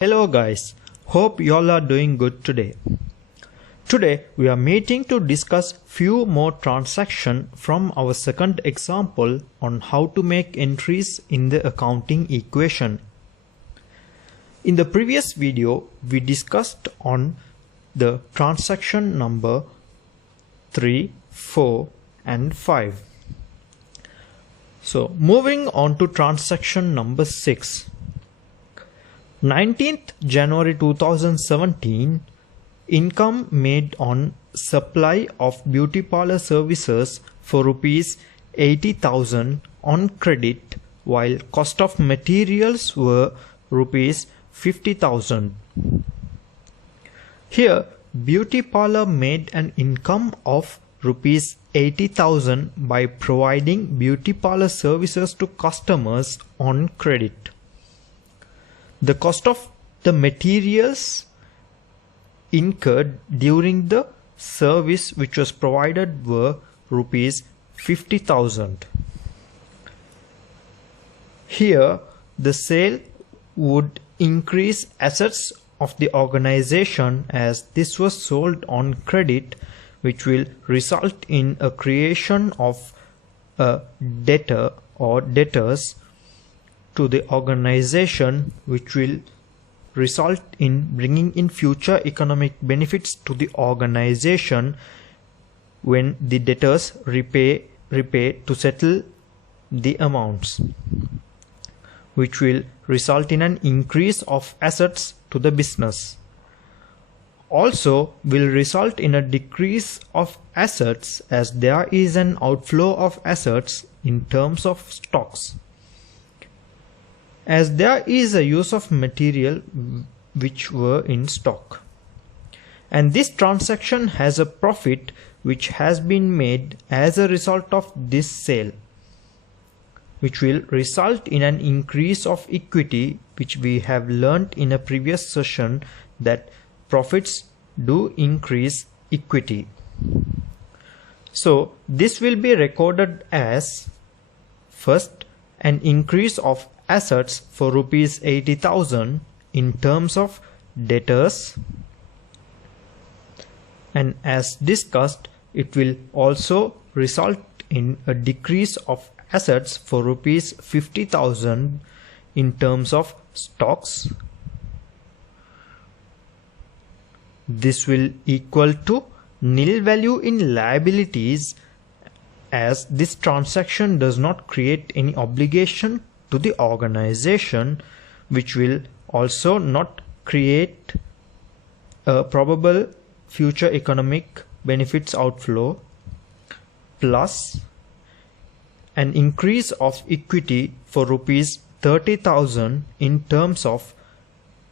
Hello guys, hope y'all are doing good today. Today we are meeting to discuss few more transactions from our second example on how to make entries in the accounting equation. In the previous video we discussed on the transaction number 3, 4 and 5. So moving on to transaction number 6. 19th January 2017, income made on supply of beauty parlor services for rupees 80,000 on credit, while cost of materials were rupees 50,000. Here, beauty parlor made an income of rupees 80,000 by providing beauty parlor services to customers on credit. The cost of the materials incurred during the service which was provided were rupees 50,000. Here the sale would increase assets of the organization as this was sold on credit, which will result in a creation of a debtor or debtors to the organization, which will result in bringing in future economic benefits to the organization when the debtors repay to settle the amounts, which will result in an increase of assets to the business. Also will result in a decrease of assets as there is an outflow of assets in terms of stocks, as there is a use of material which were in stock. And this transaction has a profit which has been made as a result of this sale, which will result in an increase of equity, which we have learnt in a previous session that profits do increase equity. So this will be recorded as first an increase of assets for rupees 80,000 in terms of debtors, and as discussed it will also result in a decrease of assets for rupees 50,000 in terms of stocks. This will equal to nil value in liabilities, as this transaction does not create any obligation to the organization, which will also not create a probable future economic benefits outflow, plus an increase of equity for rupees 30,000 in terms of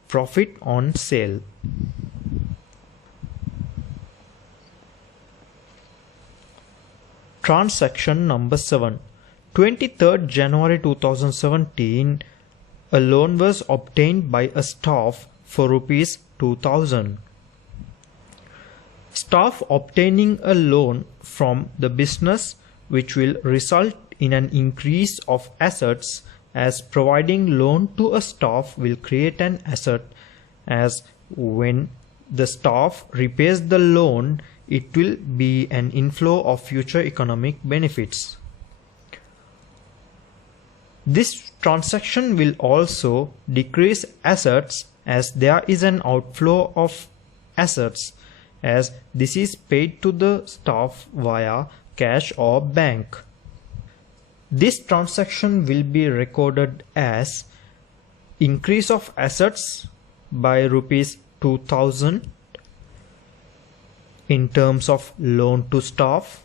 profit on sale. Transaction number 7. 23rd January 2017, a loan was obtained by a staff for rupees 2,000. Staff obtaining a loan from the business, which will result in an increase of assets, as providing loan to a staff will create an asset, as when the staff repays the loan it will be an inflow of future economic benefits. This transaction will also decrease assets as there is an outflow of assets, as this is paid to the staff via cash or bank. This transaction will be recorded as increase of assets by rupees 2,000 in terms of loan to staff.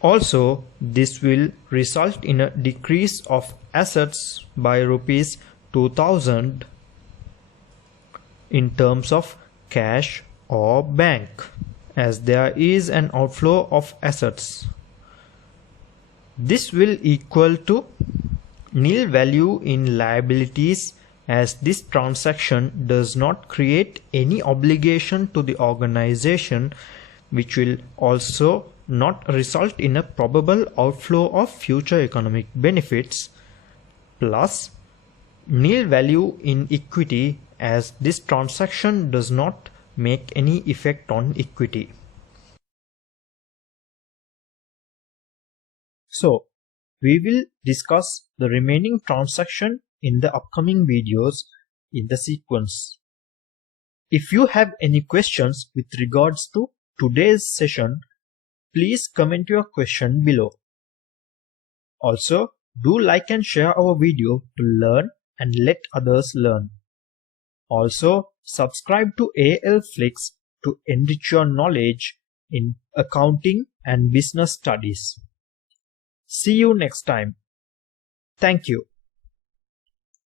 Also, this will result in a decrease of assets by rupees 2,000 in terms of cash or bank, as there is an outflow of assets. This will equal to nil value in liabilities, as this transaction does not create any obligation to the organization, which will also not result in a probable outflow of future economic benefits, plus nil value in equity as this transaction does not make any effect on equity. So, we will discuss the remaining transaction in the upcoming videos in the sequence. If you have any questions with regards to today's session, please comment your question below. Also, do like and share our video to learn and let others learn. Also, subscribe to ALFlix to enrich your knowledge in accounting and business studies. See you next time. Thank you.